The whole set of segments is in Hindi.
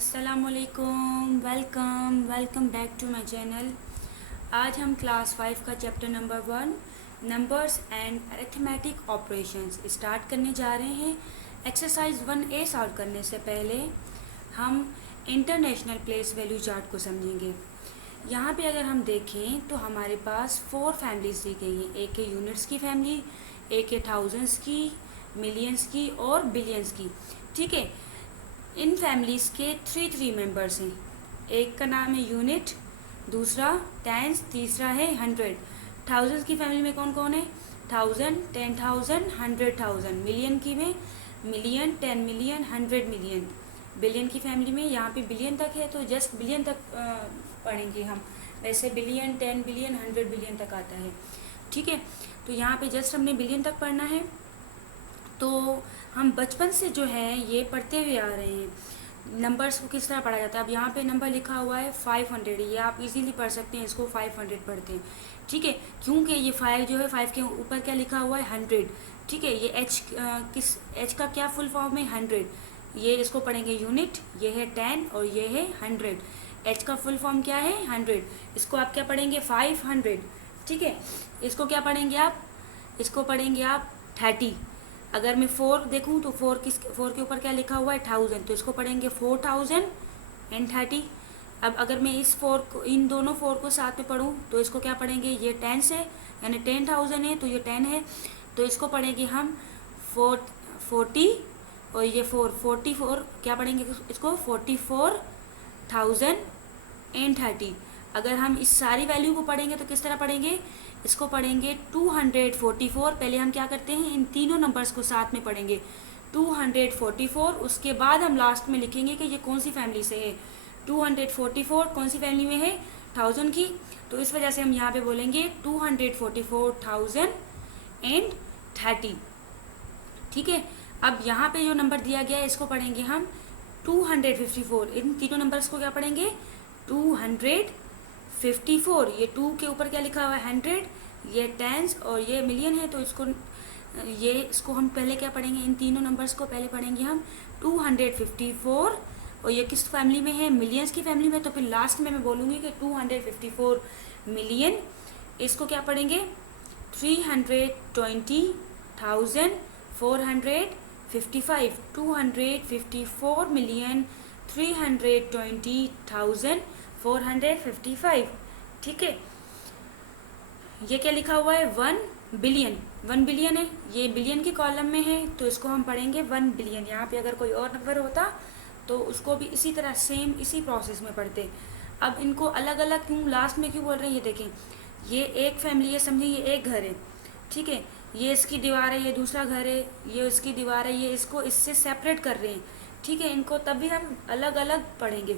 अस्सलामुअलैकुम, welcome back to my channel. आज हम क्लास 5 का chapter number 1 numbers and arithmetic operations start करने जा रहे हैं। एक्सरसाइज 1A सॉल्व करने से पहले हम इंटरनेशनल प्लेस वैल्यू चार्ट को समझेंगे। यहाँ पे अगर हम देखें तो हमारे पास 4 फैमिलीज दी गई हैं। एक है यूनिट्स की फैमिली, एक है थाउजेंड्स की, मिलियंस की और बिलियंस की। ठीक है, इन फैमिलीज़ के थ्री मेंबर्स हैं। एक का नाम है यूनिट, दूसरा टेंस, तीसरा है 100। थाउजेंड्स की फैमिली में कौन कौन है? 1000, 10,000, 100,000। मिलियन की में मिलियन, 10 मिलियन, 100 मिलियन। बिलियन की फैमिली में यहाँ पे बिलियन तक है तो जस्ट बिलियन तक पढ़ेंगे हम। वैसे बिलियन, 10 बिलियन, 100 बिलियन तक आता है। ठीक है, तो यहाँ पे जस्ट हमने बिलियन तक पढ़ना है। तो हम बचपन से जो है ये पढ़ते हुए आ रहे हैं नंबर्स को किस तरह पढ़ा जाता है। अब यहाँ पे नंबर लिखा हुआ है 500, ये आप इजीली पढ़ सकते हैं, इसको 500 पढ़ते हैं। ठीक है, क्योंकि ये 5 जो है 5 के ऊपर क्या लिखा हुआ है 100। ठीक है, ये एच का क्या फुल फॉर्म है 100। ये इसको पढ़ेंगे यूनिट, ये है 10 और ये है 100। एच का फुल फॉर्म क्या है 100, इसको आप क्या पढ़ेंगे 500। ठीक है, इसको क्या पढ़ेंगे आप, इसको पढ़ेंगे आप 30। अगर मैं 4 देखूं तो 4 के ऊपर क्या लिखा हुआ है 1000, तो इसको पढ़ेंगे 4030। अब अगर मैं इस 4 को, इन दोनों 4 को साथ में पढ़ूं तो इसको क्या पढ़ेंगे, ये 10 से यानी 10,000 है तो ये 10 है, तो इसको पढ़ेंगे हम 40 और ये 44 क्या पढ़ेंगे इसको 44,030। अगर हम इस सारी वैल्यू को पढ़ेंगे तो किस तरह पढ़ेंगे, इसको पढ़ेंगे 244। पहले हम क्या करते हैं, इन तीनों नंबर्स को साथ में पढ़ेंगे 244। उसके बाद हम लास्ट में लिखेंगे कि ये कौन सी फैमिली से है। 244 कौन सी फैमिली में है, 1000 की, तो इस वजह से हम यहाँ पे बोलेंगे 244,030। ठीक है, अब यहाँ पे जो नंबर दिया गया है इसको पढ़ेंगे हम 254। इन तीनों नंबर्स को क्या पढ़ेंगे 254। ये 2 के ऊपर क्या लिखा हुआ है 100, ये टेंस और ये मिलियन है, तो इसको हम पहले क्या पढ़ेंगे, इन तीनों नंबर्स को पहले पढ़ेंगे हम 254। और ये किस फैमिली में है, मिलियंस की फैमिली में, तो फिर लास्ट में मैं बोलूँगी कि 254 मिलियन। इसको क्या पढ़ेंगे 320,455। 254,320,455। ठीक है, ये क्या लिखा हुआ है 1 बिलियन। 1 बिलियन है, ये बिलियन के कॉलम में है तो इसको हम पढ़ेंगे 1 बिलियन। यहाँ पे अगर कोई और नंबर होता तो उसको भी इसी तरह सेम इसी प्रोसेस में पढ़ते। अब इनको अलग अलग क्यों लास्ट में क्यों बोल रहे हैं, ये देखें, ये एक फैमिली है, समझिए ये एक घर है। ठीक है, ये इसकी दीवार है, ये दूसरा घर है, ये इसकी दीवार है, ये इसको इससे सेपरेट कर रहे हैं। ठीक है, इनको तब भी हम अलग अलग पढ़ेंगे।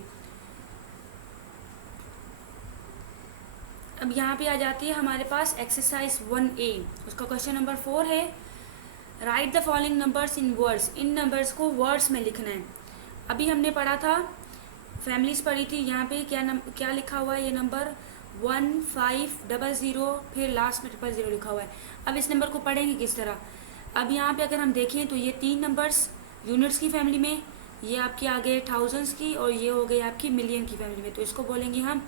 अब यहाँ पे आ जाती है हमारे पास एक्सरसाइज 1A, उसका क्वेश्चन नंबर 4 है, write the following numbers in words. In numbers को वर्ड्स में लिखना है। अभी हमने पढ़ा था, फैमिलीज पढ़ी थी, यहाँ पे क्या लिखा हुआ है, ये नंबर 1500, फिर लास्ट में 000 लिखा हुआ है। अब इस नंबर को पढ़ेंगे किस तरह। अब यहाँ पे अगर हम देखें तो ये 3 नंबर्स यूनिट्स की फैमिली में, ये आपके आ गए थाउजेंड्स की और ये हो गई आपकी मिलियन की फैमिली में, तो इसको बोलेंगे हम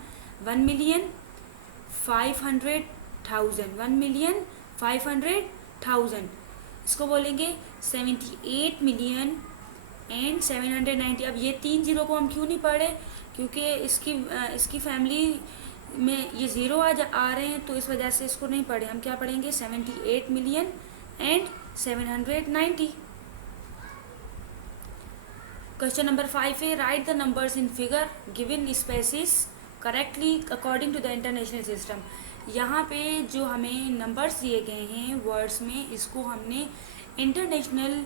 1,500,000। 1,500,000 इसको बोलेंगे 78,790,000। अब ये 3 जीरो को हम क्यों नहीं पढ़े, क्योंकि इसकी फैमिली में ये ज़ीरो आ रहे हैं, तो इस वजह से इसको नहीं पढ़े। हम क्या पढ़ेंगे 78,790,000। क्वेश्चन नंबर 5 है, write the numbers in figure given spaces correctly according to the international system. यहाँ पे जो हमें नंबर्स दिए गए हैं वर्ड्स में, इसको हमने इंटरनेशनल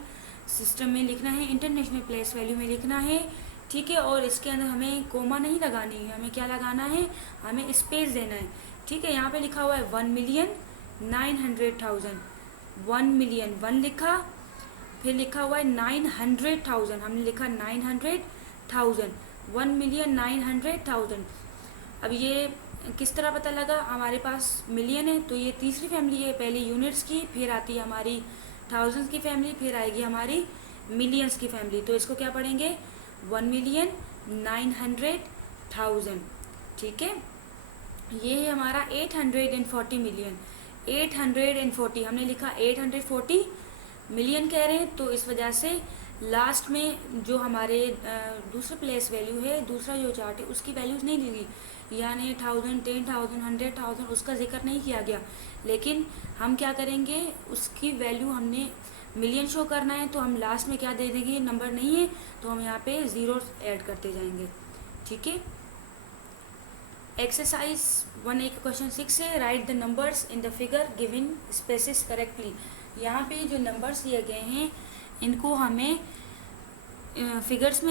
सिस्टम में लिखना है, इंटरनेशनल प्लेस वैल्यू में लिखना है। ठीक है, और इसके अंदर हमें कोमा नहीं लगानी है, हमें क्या लगाना है, हमें स्पेस देना है। ठीक है, यहाँ पे लिखा हुआ है 1,900,000। 1 मिलियन 1 लिखा, फिर लिखा हुआ है 900,000, हमने लिखा 900,000। 1,900,000। अब ये किस तरह पता लगा, हमारे पास मिलियन है तो ये तीसरी फैमिली है, पहले यूनिट्स की, फिर आती है हमारी थाउजेंड्स की फैमिली, फिर आएगी हमारी मिलियंस की फैमिली। तो इसको क्या पढ़ेंगे 1,900,000 900,000, ठीक है। ये है हमारा 840 मिलियन, 840 हमने लिखा, 840 मिलियन कह रहे हैं, तो इस वजह से लास्ट में जो हमारे दूसरा प्लेस वैल्यू है, दूसरा जो चार्ट है, उसकी वैल्यूज़ नहीं दी गई, यानी 1000, 10,000, 100,000 उसका जिक्र नहीं किया गया। लेकिन हम क्या करेंगे, उसकी वैल्यू हमने मिलियन शो करना है, तो हम लास्ट में क्या दे देंगे, नंबर नहीं है तो हम यहाँ पे ज़ीरो ऐड करते जाएंगे, ठीक है। एक्सरसाइज 1A का क्वेश्चन 6 है, write the numbers in the figure given spaces correctly. यहाँ पे जो नंबर्स दिए गए हैं इनको हमें फिगर्स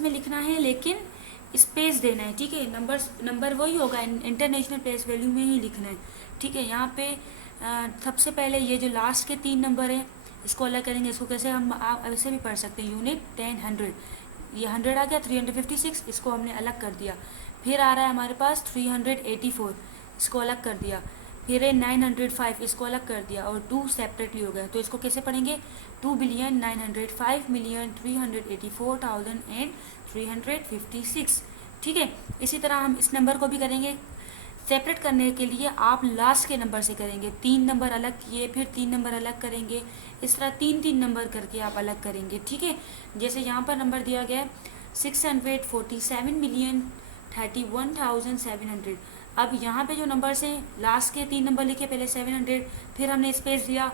में लिखना है, लेकिन स्पेस देना है, ठीक है। नंबर वही होगा, इंटरनेशनल प्लेस वैल्यू में ही लिखना है, ठीक है। यहाँ पे सबसे पहले ये जो लास्ट के 3 नंबर है इसको अलग करेंगे। इसको कैसे हम आप ऐसे भी पढ़ सकते हैं, यूनिट 10, 100, ये 100 आ गया, 356 इसको हमने अलग कर दिया। फिर आ रहा है हमारे पास 384, इसको अलग कर दिया। फिर है 905, इसको अलग कर दिया, और 2 सेपरेटली हो गया। तो इसको कैसे पढ़ेंगे, 2,905,384,356, ठीक है। इसी तरह हम इस नंबर को भी करेंगे। सेपरेट करने के लिए आप लास्ट के नंबर से करेंगे, 3 नंबर अलग किए, फिर 3 नंबर अलग करेंगे, इस तरह 3-3 नंबर करके आप अलग करेंगे, ठीक है। जैसे यहाँ पर नंबर दिया गया है 647,31,700। अब यहाँ पे जो नंबर्स हैं, लास्ट के 3 नंबर लिखे, पहले 700, फिर हमने स्पेस दिया,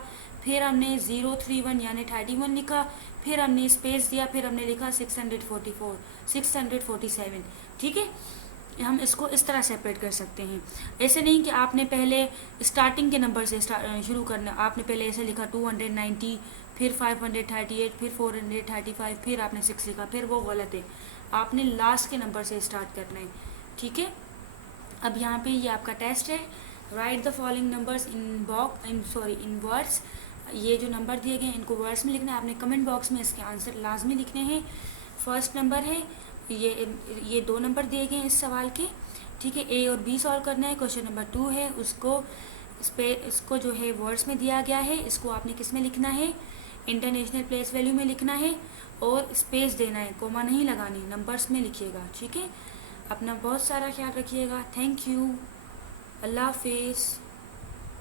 फिर हमने 031 यानी 31 लिखा, फिर हमने स्पेस दिया, फिर हमने लिखा 647, ठीक है। हम इसको इस तरह सेपरेट कर सकते हैं। ऐसे नहीं कि आपने पहले स्टार्टिंग के नंबर से शुरू करना, आपने पहले ऐसे लिखा 290, फिर 538, फिर 435, फिर आपने 6 लिखा, फिर वो गलत है। आपने लास्ट के नंबर से स्टार्ट करना है, ठीक है। अब यहाँ पे ये आपका टेस्ट है, write the following numbers in words. ये जो नंबर दिए गए हैं इनको वर्ड्स में लिखना है, आपने कमेंट बॉक्स में इसके आंसर लाजमी लिखने हैं। फर्स्ट नंबर है, ये 2 नंबर दिए गए हैं इस सवाल के, ठीक है। ए और बी सॉल्व करना है। क्वेश्चन नंबर 2 है, इसको जो है वर्ड्स में दिया गया है, इसको आपने किस में लिखना है, इंटरनेशनल प्लेस वैल्यू में लिखना है, और स्पेस देना है, कोमा नहीं लगानी, नंबर्स में लिखिएगा, ठीक है। अपना बहुत सारा ख्याल रखिएगा। थैंक यू, अल्लाह हाफिज़।